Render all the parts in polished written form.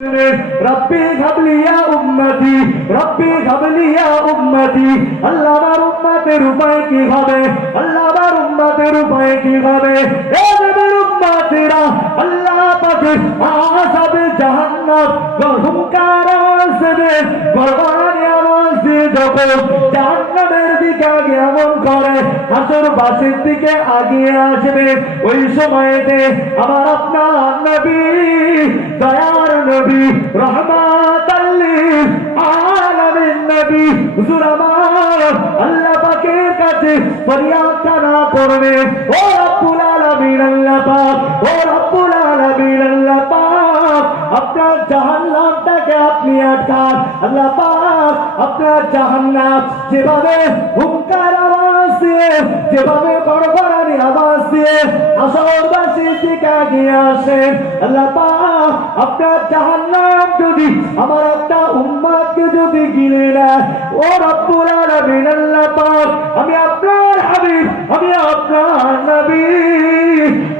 रब्बी हबलिया उम्मती रब्बी हबलिया उम्मती अल्लाह আমার উম্মতের উপায় কি হবে আল্লাহ আমার উম্মতের উপায় কি হবে এ নবীর উম্মতেরা আল্লাহ পাকের আযাবে জাহান্নাম হুঙ্কার আওয়াজ দেবে গর্জনের আওয়াজ দিয়ে যখন জাহান্নামের দিকে আগমন করে হাসরবাসীর দিকে আগিয়ে আসবে ওই সময়তে আমার আপনার নবী দয়ার নবী রহমাতাল লিল আলামিন নবী হুজুর আমার আল্লাহ পাকের কাছে ফরিয়াদ কানা করবে ও রব্বুল আলামিন আল্লাহ পাক ও রব্বুল আলামিন আল্লাহ পাক আপনার জাহান্নামটাকে আপনি আটকান আল্লাহ পাক আপনার জাহান্নাম যেভাবে হুঙ্কার আওয়াজ দিয়ে যেভাবে গড়গড়ানি আওয়াজ দিয়ে হাসরবাসীর দিকে আগিয়ে আসে আল্লাহ পাক আপনার জাহান্নাম যদি আমার একটা উম্মতকে যদি গিলে নেয় ও রব্বুল আলামিন আল্লাহ পাক আমি আপনার হাবিব আমি আপনার নবী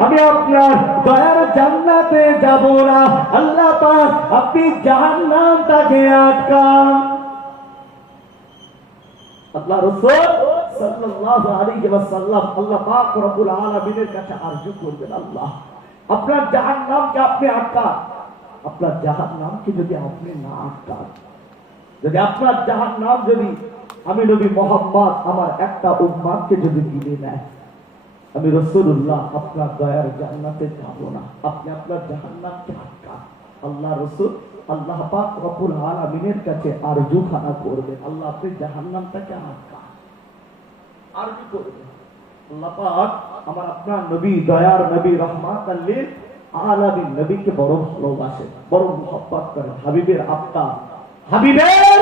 আমি আপনার দয়ার জান্নাতে যাব না আল্লাহ পাক আপনি জাহান্নামটাকে আটকান আল্লাহ রাসূল সাল্লাল্লাহু আলাইহি ওয়াসাল্লাম আল্লাহ পাক রব্বুল আলামিনের কাছে আরজু করবেন আল্লাহ আপনার জাহান্নামকে আপনি আটকান আপনার জাহান্নামকে যদি আপনি না আটকান যদি আপনার জাহান্নাম যদি আমি নবী মুহাম্মদ আমার একটা উম্মতকে যদি গিলে নেয় আমি রাসূলুল্লাহ আপনার দয়ার জান্নাতে যাব না আপনি আপনার জাহান্নামকে আটকান আল্লাহ রাসূল আল্লাহ পাক রব্বুল আলামিনের কাছে আরজু খানা করবেন আল্লাহ আপনি জাহান্নামটাকে আটকান আরজু করবেন আল্লাহ পাক আমার আপনার নবী দয়ার নবী রহমাতাল লিল আলামিন নবীকে বড় ভালোবাসেন বড় মুহাব্বত করেন হাবিবের আত্মা হাবিবের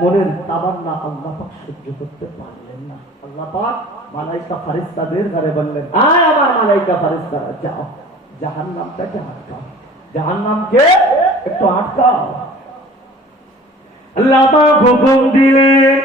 মনের তামান্না আল্লাহ পাক সহ্য করতে পারলেন না আল্লাহ পাক মালায়েকা ফেরেশতাদের ঘরে বললেন আয় আমার মালায়েকা ফেরেশতারা যাও জাহান্নামটাকে আটকাও জাহান্নামকে একটু আটকাও আল্লাহ পাক হুকুম দিলেন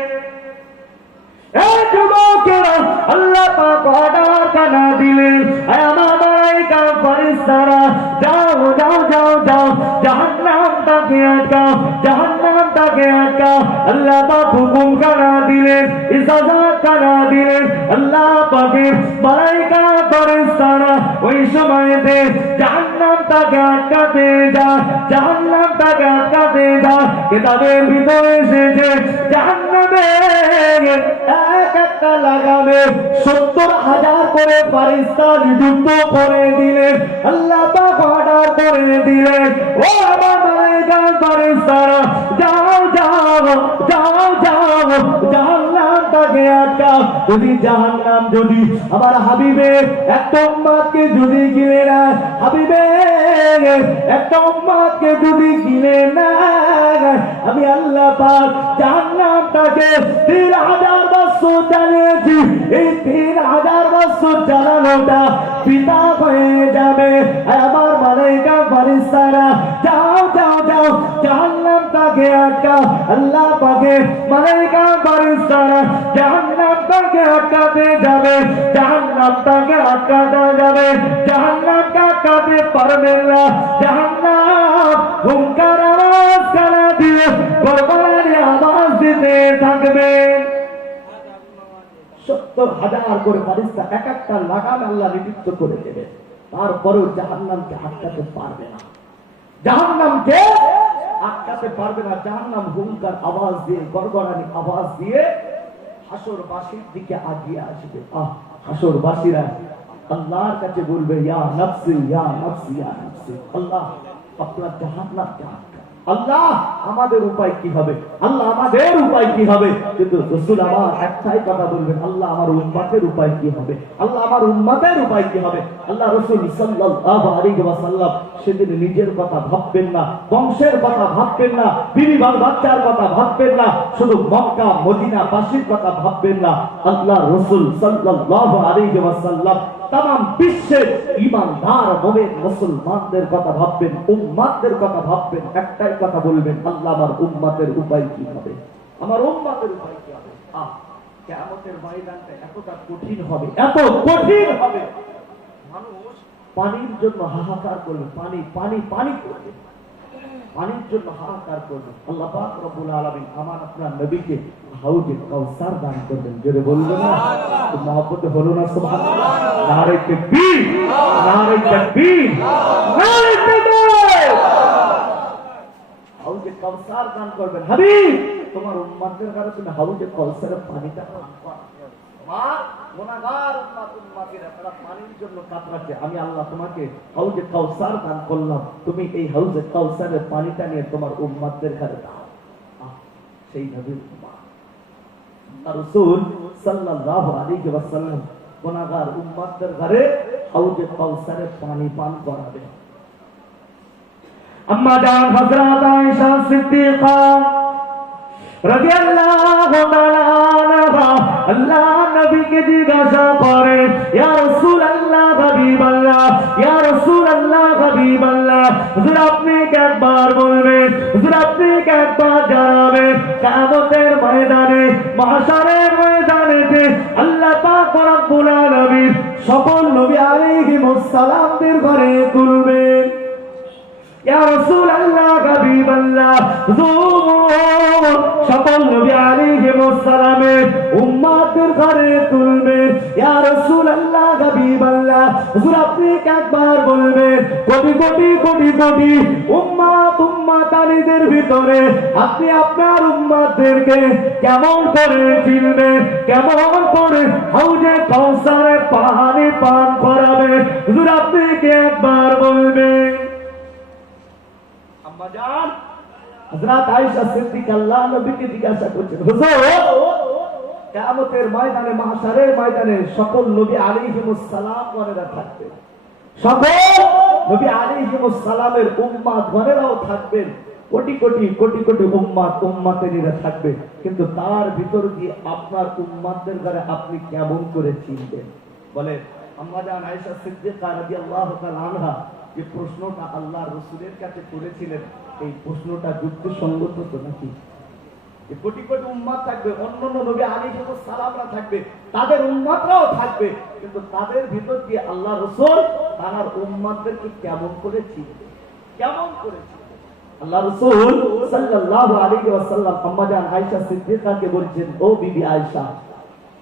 এই যুবকেরা আল্লাহ পাক অর্ডার কানা দিলেন আয় আমার মালায়েকা ফেরেশতারা যাও যাও যাও যাও জাহান্নামটাকে আটকাও জাহান্নামটাকে আটকাও আল্লাহ পাক হুকুম কানা দিলেন ইজাজত কানা দিলেন আল্লাহ পাকের মালায়েকা ফেরেশতারা ওই সময়তে জাহান্নামটাকে আটকাতে যায় জাহান্নামটাকে আটকাতে যায় কিতাবের ভিতরে এসেছে জাহান্নামে এক একটা লাগামে ৭০,০০০ করে ফেরেশতা নিযুক্ত করে দিলেন আল্লাহ পাক অর্ডার করে দিলেন ও আমার মালায়েকা ফেরেশতারা যাও যাও যাও যাও জাহান্নামটাকে আটকাও যদি জাহান্নাম যদি আমার হাবিবের একটা উম্মতকে যদি গিলে নেয় হাবিবের একটা উম্মতকে যদি গিলে নেয় আমি আল্লাহ পাক জাহান্নামটাকে ৩,০০০ বছর জ্বালিয়েছি এই ৩,০০০ বছর জ্বালানোটা পিতা হয়ে যাবে আমার মালায়েকা ফেরেশতারা যাও যাও যাও জাহান্নামটাকে আটকাও আল্লাহ পাকের মালায়েকা ফেরেশতারা জাহান্নামটাকে আটকাতে যাবে জাহান্নামটাকে আটকাতে যাবে জাহান্নামকে আটকাতে পারবে না জাহান্নাম হুঙ্কার আওয়াজ কানা দিয়ে গড়গড়ানি আওয়াজ দিতে থাকবে ৭০,০০০ করে ফেরেশতা এক একটা লাগাম আল্লাহ নিযুক্ত করে দেবে তারপরেও জাহান্নামকে আটকাতে পারবে না জাহান্নামকে আটকাতে পারবে না জাহান্নাম হুঙ্কার আওয়াজ দিয়ে গড়গড়ানি আওয়াজ দিয়ে হাসরবাসীর দিকে আগিয়ে আসবে হাসরবাসীরা আল্লাহর কাছে বলবে ইয়া নফসি ইয়া নফসি ইয়া নফসি আল্লাহ আপনার জাহান্নামকে আটকান আল্লাহ আমাদের উপায় কি হবে আল্লাহ আমাদের উপায় কি হবে কিন্তু রাসূল আমার একটাই কথা বলবেন আল্লাহ আমার উম্মতের উপায় কি হবে আল্লাহ আমার উম্মতের উপায় কি হবে আল্লাহ রাসূল সাল্লাল্লাহু আলাইহি ওয়াসাল্লাম সেদিন নিজের কথা ভাববেন না বংশের কথা ভাববেন না বিবি বাচ্চার কথা ভাববেন না শুধু মক্কা মদিনা বাসীর কথা ভাববেন না আল্লাহ রাসূল সাল্লাল্লাহু আলাইহি ওয়াসাল্লাম तमाम বিশ্বের ঈমানদার মুমিন মুসলমানদের কথা ভাববেন উম্মতের কথা ভাববেন একটাই কথা বলবেন আল্লাহ আমার উম্মতের উপায় কি হবে আমার উম্মতের উপায় কি হবে কিয়ামতের ময়দানটা এতটা কঠিন হবে এত কঠিন হবে মানুষ পানির জন্য হাহাকার করবে পানি পানি পানি করবে পানির জন্য হাহাকার করবেন। আল্লাহ পাক রব্বুল আলামিন আমার আপনার নবীকে হাউজে কাউসার দান করবেন। জোরে বলবেন না? মহব্বতে হলো না? সুবহানাল্লাহ। নারে তাকবীর, নারে তাকবীর, নারে তাকবীর। হাউজে কাউসার দান করবেন। হাবিব, তোমার উম্মতদের কাছে তুমি হাউজে কাউসারের পানিটা পান করো। আমার গুনাহগার উম্মতেরা তারা পানির জন্য কাতরাচ্ছে, আমি আল্লাহ তোমাকে হাউজে কাউসার দান করলাম, তুমি এই হাউজে কাউসারের পানিটা নিয়ে তোমার উম্মতদের ঘরে দাও। সেই নবীর উম্মত রাসূল সাল্লাল্লাহু আলাইহি ওয়াসাল্লাম গুনাহগার উম্মতদের ঘরে হাউজে কাউসারের পানি পান করাবে। আম্মা জান হযরত আয়েশা সিদ্দিকা রাদিয়াল্লাহু তাআলা আনহা আল্লাহ নবীকে জিজ্ঞাসা করে, ইয়া রাসূলুল্লাহ হাবিবাল্লাহ, ইয়া রাসূলুল্লাহ হাবিবাল্লাহ, হুজুর আপনি একবার বলবেন, হুজুর আপনি একবার জানাবেন কিয়ামতের ময়দানে, মাহশারের ময়দানেতে আল্লাহ পাক রব্বুল আলামিন সকল নবী আলাইহিমুস সালামদের ঘরে তুলবেন। ইয়া রাসূলুল্লাহ হাবিবাল্লাহ, হুজুর সকল নবী আলাইহিমুস সালামের উম্মতদের ঘরে তুলবেন। ইয়া রাসূলুল্লাহ হাবিবাল্লাহ, হুজুর আপনি একবার বলবেন কোটি কোটি কোটি কোটি উম্মতানিদের ভিতরে আপনি আপনার উম্মতদেরকে কেমন করে চিনবেন, কেমন করে হাউজে কাউসারের পানি পান করাবেন, হুজুর আপনি একবার বলবেন। আম্মা জান হযরত আয়েশা সিদ্দিকা আল্লাহ নবীকে জিজ্ঞাসা করছেন, হুজুর কিয়ামতের ময়দানে, মাহশারের ময়দানে সকল নবী আলাইহিমুস সালাম গণেরা থাকবে, সকল নবী আলাইহিমুস সালামের উম্মত গণেরাও থাকবেন, কোটি কোটি কোটি কোটি উম্মতেরা থাকবে, কিন্তু তার ভিতর দিয়ে আপনার উম্মতদের ঘরে আপনি কেমন করে চিনবেন? বলে আম্মা জান আয়েশা সিদ্দিকা রাদিয়াল্লাহু তাআলা আনহা যে প্রশ্নটা আল্লাহ রাসূলের কাছে করেছিলেন, এই প্রশ্নটা যুক্তিসঙ্গত তো নাকি? কোটি কোটি উম্মত থাকবে, অন্যান্য নবী আলাইহিমুস সালামরা থাকবে, তাদের উম্মতরাও থাকবে, কিন্তু তাদের ভিতর দিয়ে আল্লাহ রাসূল তার উম্মতদেরকে কেমন করে চিনবে, কেমন করে চিনবে? আল্লাহ রাসূল সাল্লাল্লাহু আলাইহি ওয়াসাল্লাম আম্মা জান আয়েশা সিদ্দিকাকে বলছেন, ও বিবি আয়েশা,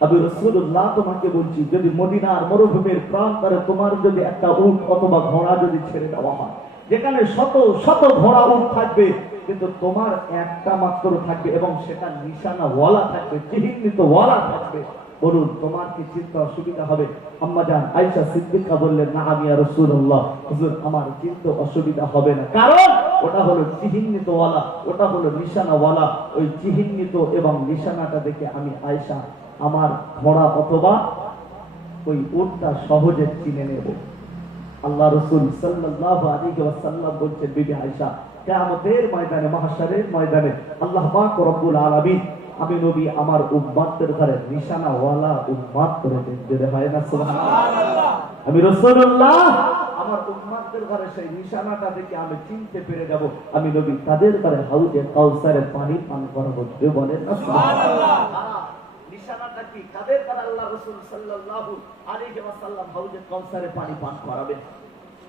আমি রাসূলুল্লাহ তোমাকে বলছি, যদি মদিনার মরুভূমির প্রান্তরে তোমার যদি একটা উট অথবা ঘোড়া যদি ছেড়ে দেওয়া হয়, যেখানে শত শত ঘোড়া উট থাকবে, কিন্তু তোমার একটা মাত্র থাকবে এবং সেটা নিশানা ওয়ালা থাকবে, চিহ্নিত ওয়ালা থাকবে, বলুন তোমার কি চিন্তা অসুবিধা হবে? আম্মা জান আয়েশা সিদ্দিকা বললেন, না ইয়া রাসূলুল্লাহ, হুজুর আমার চিন্তা অসুবিধা হবে না, কারণ ওটা হলো চিহ্নিত ওয়ালা, ওটা হলো নিশানা ওয়ালা, ওই চিহ্নিত এবং নিশানাটা দেখে আমি আয়েশা আমার ঘোড়া অথবা ওই উটটা সহজে চিনে নেব। আল্লাহ রাসূল সাল্লাল্লাহু আলাইহি ওয়াসাল্লাম বলছেন, বিবি আয়েশা কিয়ামতের ময়দানে, মাহশারের ময়দানে আল্লাহ পাক রব্বুল আলামিন আমি নবী আমার উম্মতদের ঘরে নিশানা ওয়ালা উম্মত করে দেন। যদি হয় না সুবহানাল্লাহ, আমি রাসূলুল্লাহ আমার উম্মতদের ঘরে সেই নিশানাটা দেখে আমি চিনতে পেরে যাব, আমি নবী তাদের ঘরে হাউজে কাউসারের পানি পান করাবো। যদি বলেন না সুবহানাল্লাহ, নিশানাটা কি? কাদের দ্বারা আল্লাহ রাসূল সাল্লাল্লাহু আলাইহি ওয়াসাল্লাম হাউজে কাউসারে পানি পান করাবেন,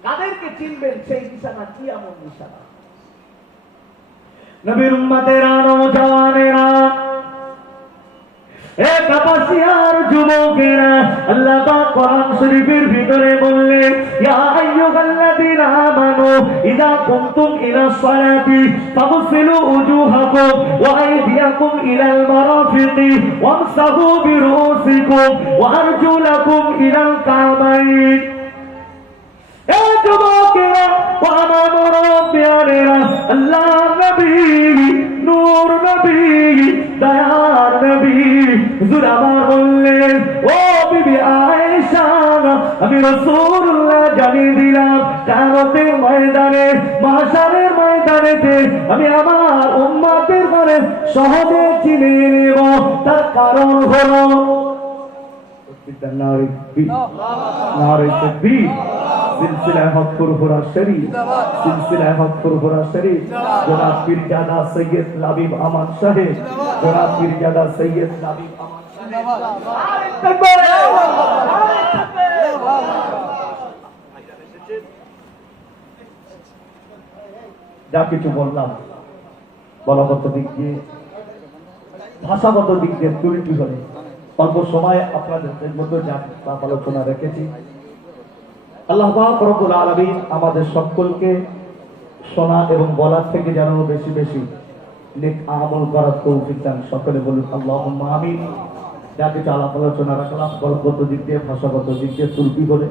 কাদেরকে চিনবেন, সেই নিশানা কি? এমন নিশানা নবীর উম্মতেরা, নওজওয়ানেরা, এ কাপাসিয়ার যুবকেরা, আল্লাহ পাক কোরআন শরীফের ভিতরে বললেন, ইয়া আইয়ুহাল্লাযীনা আমানু ইযা কুমতুম ইলাস সালাতি ফাগসিলু উজুহাকুম ওয়া আইদিয়াকুম ইলাল মারাফিকি ওয়ামসাহু বিরুসিকুম ওয়া আরজুলাকুম ইলাল কাবাইন। এ যুবকেরা ও আমার মুরব্বিয়ানেরা, আল্লাহ নবী, নূর নবী, দয়ার নবী হুজুর আমার বললেন, ও বিবি আয়েশা, আমি রাসূলুল্লাহ জানিয়ে দিলাম কিয়ামতের ময়দানে, মাহশারের ময়দানেতে আমি আমার উম্মতের ঘরে সহজে চিনে নেব। তার কারণ হলো নারে তাকবীর, সিলসিলা হক ফুরফুরা শরীফ, সিলসিলা হক ফুরফুরা শরীফ, জনাব পীরজাদা সৈয়দ লাবিব আমান সাহেব, জনাব পীরজাদা সৈয়দ লাবিব আমান সাহেব, নারে তাকবীর, নারে তাকবীর। যা কিছু বললাম বলগত দিক দিয়ে ভাষাগত দিক দিয়ে ত্রুটি হলে অল্প সময় আপনাদের মধ্যে যা আলোচনা রেখেছি আল্লাহ পাক রব্বুল আলামিন আমাদের সকলকে শোনা এবং বলার থেকে যেন বেশি বেশি নেক আমল করার তৌফিক দান। সকলে বলুন আল্লাহুম্মা আমিন। যা কিছু আলাপ আলোচনা রাখলাম বলগত দিক দিয়ে ভাষাগত দিক দিয়ে ত্রুটি হলে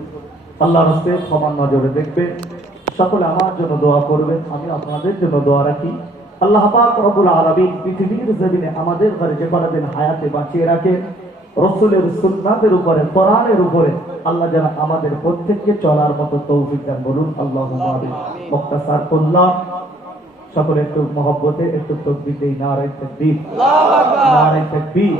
আল্লাহর হস্তে ক্ষমার নজরে দেখবেন। সকলে আমার জন্য দোয়া করবেন, আমি আপনাদের জন্য দোয়া রাখি। আল্লাহ পাক রব্বুল আলামিন পৃথিবীর জমিনে আমাদের ঘরে যে কয়দিন হায়াতে বাঁচিয়ে রাখে রাসূলের সুন্নাতের উপরে কোরআনের উপরে আল্লাহ যেন আমাদের প্রত্যেককে চলার মতো তৌফিক দান। বলুন আল্লাহুম্মা আমিন। মুক্তাসার করলাম, সকলে একটু মহব্বতে একটু তাকবীর দেই। নারে তাকবীর, নারে তাকবীর।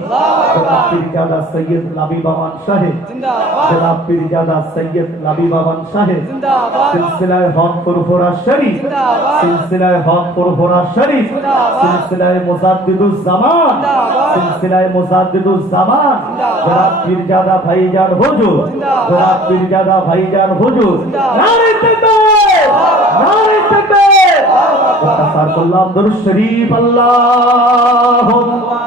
জনাব পীরজাদা সৈয়দ লাবিব আমান সাহেব জিন্দাবাদ, জনাব পীরজাদা সৈয়দ লাবিব আমান সাহেব জিন্দাবাদ। সিলসিলায়ে হক ফুরফুরা শরীফ জিন্দাবাদ, সিলসিলায়ে হক ফুরফুরা শরীফ জিন্দাবাদ, সিলসিলায়ে মুজাদ্দিদুজ জামান জিন্দাবাদ, সিলসিলায়ে মুজাদ্দিদুজ জামান জনাব পীরজাদা ভাইজান হুজুর জিন্দাবাদ, জনাব পীরজাদা ভাইজান হুজুর জিন্দাবাদ। নারে তাকবীর, নারে তাকবীর। মুক্তাসার করলাম দরুদ শরীফ। আল্লাহুম্মা